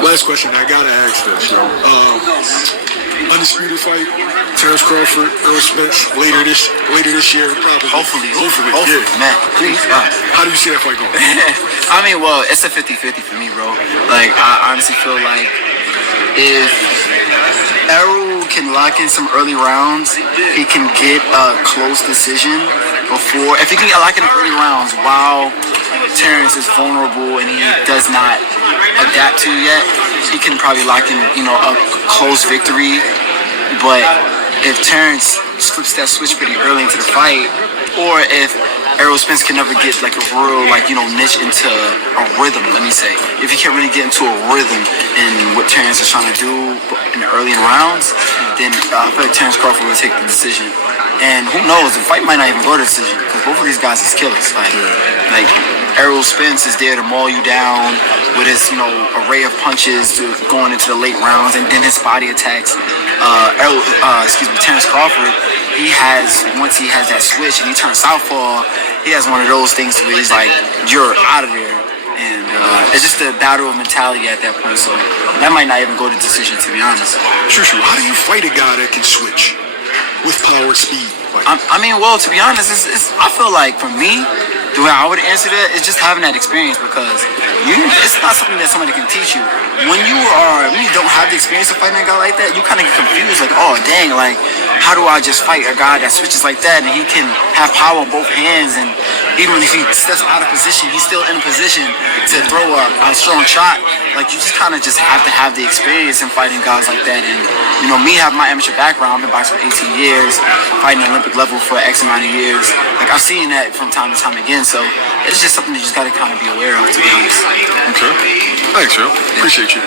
Last question. I gotta ask this, yo. Undisputed fight. Terence Crawford, Errol Spence later this year, probably. Hopefully, yeah. man. Please, God. How do you see that fight going? I mean, well, it's a 50-50 for me, bro. Like, I honestly feel like if Errol can lock in some early rounds, he can get a close decision before. If he can lock in early rounds while Terence is vulnerable and he does not adapt to yet, he can probably lock in, a close victory. But if Terence flips that switch pretty early into the fight, or if Errol Spence can never get like a real niche into a rhythm, let me say, if he can't really get into a rhythm in what Terence is trying to do in the early rounds, then I feel like Terence Crawford will take the decision. And who knows, the fight might not even go to decision because both of these guys is killers. Like Errol Spence is there to maul you down with his array of punches going into the late rounds, and then his body attacks. Terence Crawford, once he has that switch and he turns southpaw, he has one of those things where he's like, you're out of there. And it's just a battle of mentality at that point, so that might not even go to decision, to be honest. True. How do you fight a guy that can switch with power, speed? To be honest, I feel like for me, the way I would answer that is just having that experience, because it's not something that somebody can teach you. When you don't have the experience of fighting a guy like that, you kind of get confused, like, oh dang, like how do I just fight a guy that switches like that and he can have power on both hands, and even if he steps out of position, he's still in a position to throw a strong shot. Like, you just kind of have to have the experience in fighting guys like that. And me having my amateur background, I've been boxing for 18 years, fighting at Olympic level for X amount of years. Like, I've seen that from time to time again. So it's just something you just got to kind of be aware of, to be honest. Okay. Thanks, Joe. Appreciate you.